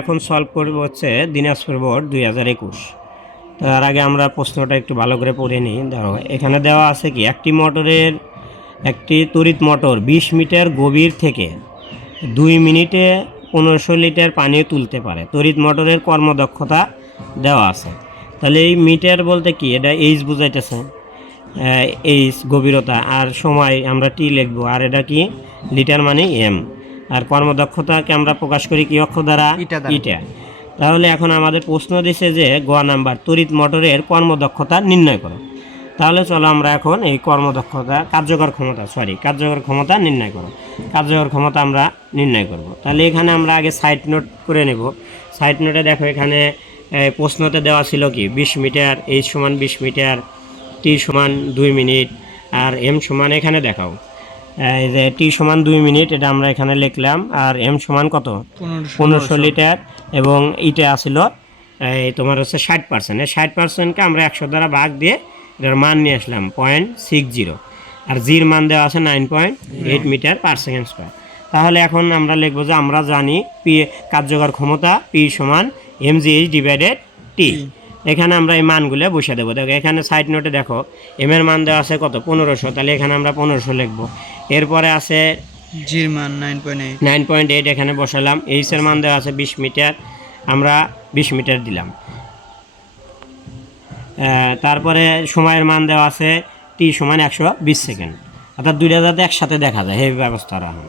এখন সলভ করব হচ্ছে দিনাজপুর বোর্ড দুই হাজার একুশ। তার আগে আমরা প্রশ্নটা একটু ভালো করে পড়ে নিই। ধরো, এখানে দেওয়া আছে কি, একটি মোটরের, একটি তড়িৎ মোটর বিশ মিটার গভীর থেকে দুই মিনিটে পনেরোশো লিটার পানি তুলতে পারে। তড়িৎ মোটরের কর্মদক্ষতা দেওয়া আছে। তাহলে এই মিটার বলতে কি, এটা এইচ বুঝাইতেছে এইচ গভীরতা, আর সময় আমরা টি লিখব, আর এটা কি, লিটার মানে এম আর কর্মদক্ষতাকে আমরা প্রকাশ করি কি অক্ষর দ্বারা? ইটা তাহলে এখন আমাদের প্রশ্ন দিছে যে গ নাম্বার তড়িৎ মোটরের কর্মদক্ষতা নির্ণয় করো। তাহলে চলো আমরা এখন এই কর্মদক্ষতা কার্যকর ক্ষমতা সরি কার্যকর ক্ষমতা নির্ণয় করো। কার্যকর ক্ষমতা আমরা নির্ণয় করব। তাহলে এখানে আমরা আগে সাইড নোট করে নেব। সাইড নোটে দেখো এখানে প্রশ্নতে দেওয়া ছিল কি? বিশ মিটার এইচ সমান বিশ মিটার টি সমান দুই মিনিট আর এম সমান এখানে দেখাও। এই যে টি সমান দুই মিনিট এটা আমরা এখানে লিখলাম। আর এম সমান কত? পনেরোশো। লিটার। এবং ইটা আসিল এই তোমার হচ্ছে ষাট পার্সেন্ট এই ষাট পার্সেন্টকে আমরা একশো দ্বারা ভাগ দিয়ে এটার মান নিয়ে আসলাম পয়েন্ট সিক্স জিরো। আর জির মান দেওয়া আছে nine point eight meter per second square. তাহলে এখন আমরা লিখব যে আমরা জানি পি কার্যকর ক্ষমতা পি সমান M G H divided T. এখানে আমরা এই মানগুলো বসে দেবো। দেখো এখানে সাইড নোটে দেখো এম এর মান দেওয়া আছে কত? পনেরোশো। তাহলে এখানে আমরা পনেরোশো লিখব। এরপরে আছে জির মান nine point eight nine point eight এখানে বসালাম। এইচের মান দেওয়া আছে বিশ মিটার। আমরা বিশ মিটার দিলাম। তারপরে সময়ের মান দেওয়া আছে টি সমান একশো বিশ সেকেন্ড। অর্থাৎ দুইটা যাতে একসাথে দেখা যায় এই ব্যবস্থা রাখুন।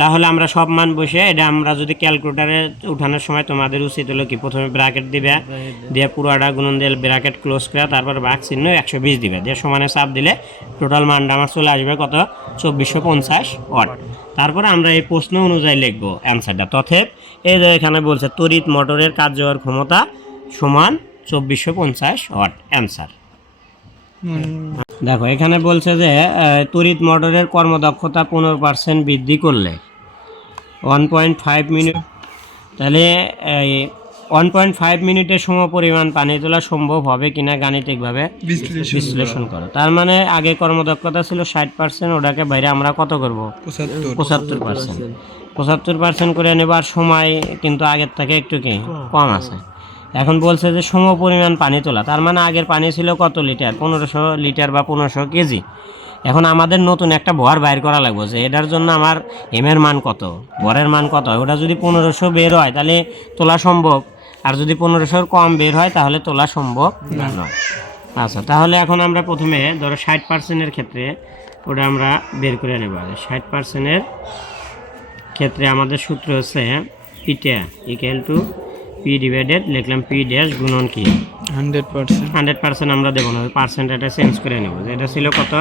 তাহলে আমরা সব মান বসে এটা আমরা যদি ক্যালকুলেটারে উঠানোর সময় তোমাদের উচিত হলো কি? প্রথমে ব্র্যাকেট দিবে, দিয়ে পুরোটা গুণন দিয়ে ব্র্যাকেট ক্লোজ করে তারপর বাঘ চিহ্ন একশো বিশ দিবে। দিয়ে সমানে চাপ দিলে টোটাল মানটা আমার চলে আসবে কত? চব্বিশশো পঞ্চাশ ওয়াট। তারপরে আমরা এই প্রশ্ন অনুযায়ী লিখব অ্যান্সারটা তথেপ এই যে এখানে বলছে, তড়িৎ মোটরের কার্যকর ক্ষমতা সমান চব্বিশশো পঞ্চাশ ওয়াট। অ্যান্সার দেখো এখানে বলছে যে তড়িৎ মোটরের কর্মদক্ষতা পনেরো পার্সেন্ট বৃদ্ধি করলে। ওয়ান পয়েন্ট ফাইভ মিনিট তাহলে ওয়ান পয়েন্ট ফাইভ মিনিটের সম পরিমাণ পানি তোলা সম্ভব হবে কিনা গাণিতিকভাবে বিশ্লেষণ করো। তার মানে আগে কর্মদক্ষতা ছিল ষাট পার্সেন্ট ওটাকে বাইরে আমরা কত করব? পঁচাত্তর। পার্সেন্ট পঁচাত্তর পার্সেন্ট করে নেবার সময় কিন্তু আগের থেকে একটু কি কম আছে। এখন বলছে যে সম পরিমাণ পানি তোলা। তার মানে আগের পানি ছিল কত লিটার? পনেরোশো লিটার বা পনেরোশো কেজি। এখন আমাদের নতুন একটা ভর বাইর করা লাগবে যে এটার জন্য আমার এম এর মান কত? ভরের মান কত? ওটা যদি পনেরোশো বের হয় তাহলে তোলা সম্ভব। আর যদি পনেরোশোর কম বের হয় তাহলে তোলা সম্ভব নয় আচ্ছা তাহলে এখন আমরা প্রথমে ধরো ষাট পার্সেন্টের ক্ষেত্রে ওটা আমরা বের করে নেব আগে। ষাট পার্সেন্টের ক্ষেত্রে আমাদের সূত্র হচ্ছে eta equal to P divided লিখলাম পি ড্যাশ গুণন কি? Hundred percent. হান্ড্রেড পার্সেন্ট আমরা দেবো না পার্সেন্ট এটা চেঞ্জ করে নেব। এটা ছিল কত?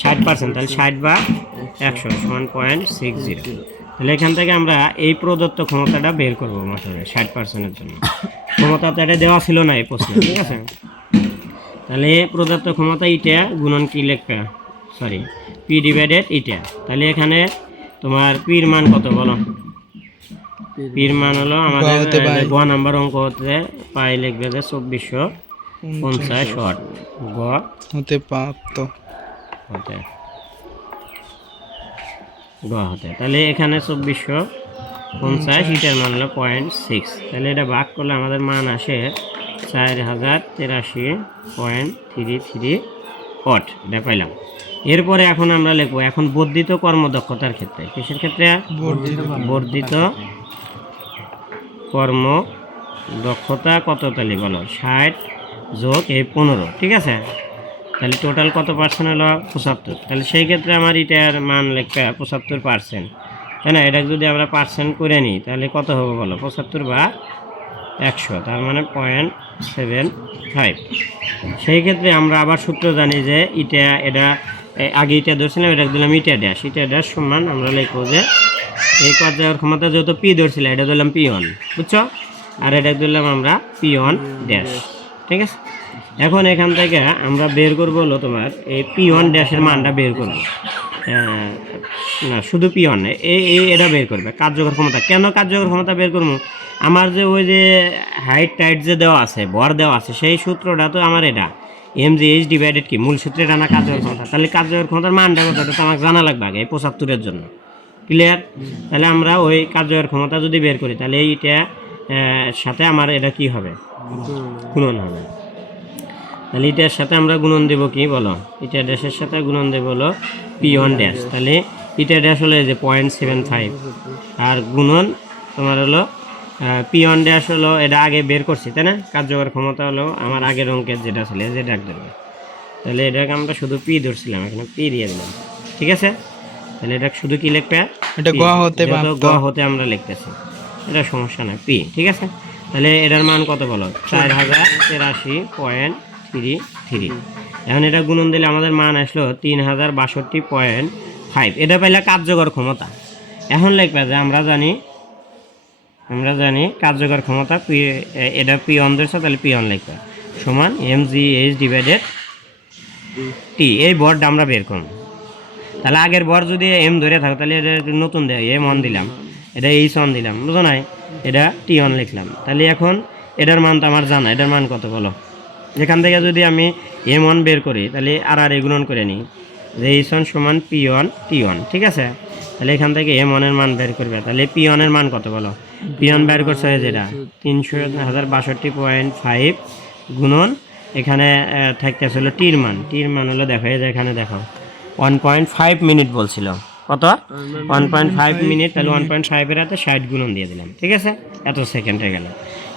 ষাট পার্সেন্ট তাহলে ষাট বা একশো ওয়ান পয়েন্ট সিক্স জিরো তাহলে এখান থেকে আমরা এই প্রদত্ত ক্ষমতাটা বের করব মাত্র ষাট পার্সেন্টের জন্য। ক্ষমতা তো এটা দেওয়া ছিল না এই প্রশ্নে ঠিক আছে? তাহলে প্রদত্ত ক্ষমতা ইটা গুণন কি লিখবে? সরি পি ডিভাইডেড ইটা। তাহলে এখানে তোমার পির মান কত বলো? পির মান হলো আমাদের গ নাম্বার অঙ্ক হতে পাই লিখবে যে চব্বিশশো পঞ্চাশ ওয়াট। গ হতে পারত হতে। গ হতে। তাহলে এখানে চব্বিশশো পঞ্চাশ ইটার মান হলো পয়েন্ট সিক্স তাহলে এটা ভাগ করলে আমাদের মান আসে চার হাজার তেরাশি পয়েন্ট থ্রি থ্রি ওয়াট। এটা পাইলাম। এরপরে এখন আমরা লিখব এখন বর্ধিত কর্মদক্ষতার ক্ষেত্রে। কিসের ক্ষেত্রে? বর্ধিত কর্ম দক্ষতা কত তাহলে বলো? ষাট যোগ এই পনেরো, ঠিক আছে? তাহলে টোটাল কত পার্সেন্ট হলো? পঁচাত্তর। তাহলে সেই ক্ষেত্রে আমার এটার মান লেখা পঁচাত্তর পার্সেন্ট তাই না? এটা যদি আমরা পার্সেন্ট করে নিই, তাহলে কত হবে বলো? পঁচাত্তর বা একশো, তার মানে পয়েন্ট সেভেন ফাইভ সেই ক্ষেত্রে আমরা আবার সূত্র জানি যে ইটা এটা আগে ইটা ধরছিলাম, এটা দিলাম ইটা ড্যাশ ইটা ড্যাশ সমান আমরা লিখব যে এই কার্যকর ক্ষমতা যেহেতু পি ধরছিল, এটা দিলাম পি ওয়ান বুঝছ? আর এটা দিলাম আমরা পি ওয়ান ড্যাশ ঠিক আছে? এখন এখান থেকে আমরা বের করব হলো তোমার এই পি ওয়ান ড্যাশের মানটা বের করব। না, শুধু পি ওয়ান এই এটা বের করবে, কার্যকর ক্ষমতা। কেন কার্যকর ক্ষমতা বের করব? আমার যে ওই যে হাইট টাইট যে দেওয়া আছে ভর দেওয়া আছে, সেই সূত্রটা তো আমার এটা। এম জি এইচ ডিভাইডেড কি? মূল সূত্রে এটা না কার্যকর ক্ষমতা। তাহলে কার্যকর ক্ষমতার মানটা কত? তো আমাকে জানা লাগবে আগে পঁচাত্তরের জন্য। ক্লিয়ার তাহলে আমরা ওই কার্যকর ক্ষমতা যদি বের করি, তাহলে এইটা সাথে আমার এটা কি হবে? গুণন হবে। তাহলে এটার সাথে আমরা গুণন দেব কি বলো? এটা ড্যাশের সাথে গুণন দেব হলো পি ওয়ান ড্যাশ তাহলে এটা ড্যাশ হলো যে পয়েন্ট সেভেন ফাইভ আর গুণন তোমার হলো পি ওয়ান ড্যাশ হলো এটা আগে বের করছি, তাই না? কার্যকর ক্ষমতা হলো আমার আগের অঙ্কের যেটা ছিল যে ডাক ধরবে তাহলে এটাকে আমরা শুধু পি ধরছিলাম, এখানে পি দিয়ে দিলাম। ঠিক আছে? তাহলে এটা শুধু কি লিখবে? এটা গ হতে প্রাপ্ত গ হতে আমরা লিখতেছি। এটা সমস্যা না পি ঠিক আছে? তাহলে এটার মান কত বলো? চার হাজার তেরাশি পয়েন্ট থ্রি থ্রি। এখন এটা গুণন দিলে আমাদের মান আসলো তিন হাজার বাষট্টি পয়েন্ট ফাইভ। এটা পাইলে কার্যকর ক্ষমতা। এখন লিখবে যে আমরা জানি আমরা জানি কার্যকর ক্ষমতা পি এটা পি অন দিয়েছে তাহলে পি অন লিখবে। সমান M G H divided T এই বর্ডটা আমরা বের করব। তাহলে আগের বর যদি এম ধরে থাকো তাহলে এটা নতুন দেয় এম অন দিলাম। এটা এইচ অন দিলাম বুঝো নাই? এটা টি অন লিখলাম। তাহলে এখন এটার মান তো আমার জানা এটার মান কত বলো? এখান থেকে যদি আমি এম ওয়ান বের করি তাহলে আর আর এগুণন করে নিই। যে এইচ ওয়ান সমান পি ওয়ান টি ওয়ান ঠিক আছে? তাহলে এখান থেকে এম ওয়ানের মান বের করবে। তাহলে পি ওয়ানের মান কত বলো? পি ওয়ান বের করছে যেটা তিনশো হাজার বাষট্টি পয়েন্ট ফাইভ গুণন। এখানে আহ, থাকতেছে হলো টির মান। টির মান হলো দেখো এই যে এখানে দেখো। ওয়ান পয়েন্ট ফাইভ মিনিট বলছিল। কত? ওয়ান পয়েন্ট ফাইভ মিনিট তাহলে ওয়ান পয়েন্ট ফাইভের হাতে ষাট গুণন দিয়ে দিলাম, ঠিক আছে? এত সেকেন্ডে গেল।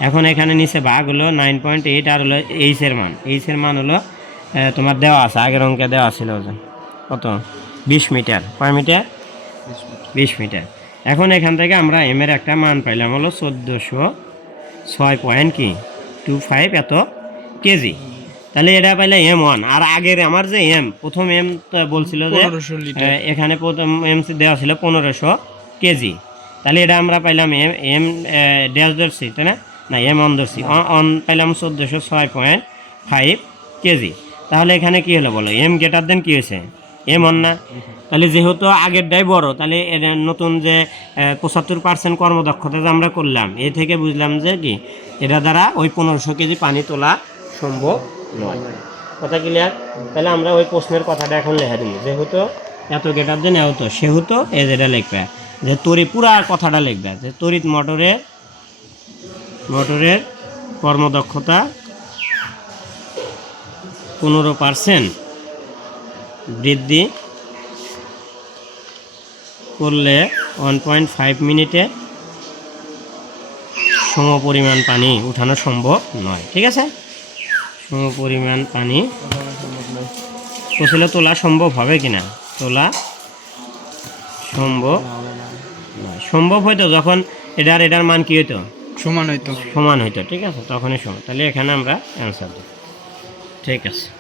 এখন এখানে নিচে ভাগ হলো নাইন পয়েন্ট এইট আর হলো এইচের মান। এইচের মান হলো তোমার দেওয়া আছে, আগের অঙ্কে দেওয়া ছিল কত? বিশ মিটার। কয় মিটার? বিশ মিটার। এখন এখান থেকে আমরা এম এর একটা মান পাইলাম হলো চোদ্দোশো ছয় পয়েন্ট কি? টু ফাইভ এত কেজি। তাহলে এটা পাইলে এম ওয়ান আর আগের আমার যে এম প্রথম এম বলছিল যে এখানে প্রথম এম সি দেওয়া ছিল পনেরোশো কেজি। তাহলে এটা আমরা পাইলাম এম এম ড্যাশ ধরছি তাই না? না এম অন ধরছি। অন পাইলাম চোদ্দোশো ছয় পয়েন্ট ফাইভ কেজি। তাহলে এখানে কি হলো বলো? এম গেটার দেন কি হয়েছে? এম অন না? তাহলে যেহেতু আগেরটাই বড় তাহলে এর নতুন যে পঁচাত্তর পার্সেন্ট কর্মদক্ষতা যে আমরা করলাম এ থেকে বুঝলাম যে কি? এটা দ্বারা ওই পনেরোশো কেজি পানি তোলা সম্ভব নয় কথা ক্লিয়ার তাহলে আমরা ওই প্রশ্নের কথাটা এখন লেখা দিই। যেহেতু এত গেটার দেন এত সেহেতু এ যেটা লিখবে। যে তরি পুরা কথাটা লিখবে। যে তড়িৎ মোটরের মোটরের কর্মদক্ষতা পনেরো পার্সেন্ট বৃদ্ধি করলে ওয়ান পয়েন্ট ফাইভ মিনিটে সম পরিমাণ পানি উঠানো সম্ভব নয়। ঠিক আছে? পরিমাণ পানি। ফসলে তোলা সম্ভব হবে কিনা? তোলা সম্ভব? সম্ভব হয়তো যখন এটার এটার মান কি হইতো? সমান হইতো। সমান হইতো ঠিক আছে? তখনই সমান। তাহলে এখানে আমরা অ্যান্সার দিই। ঠিক আছে।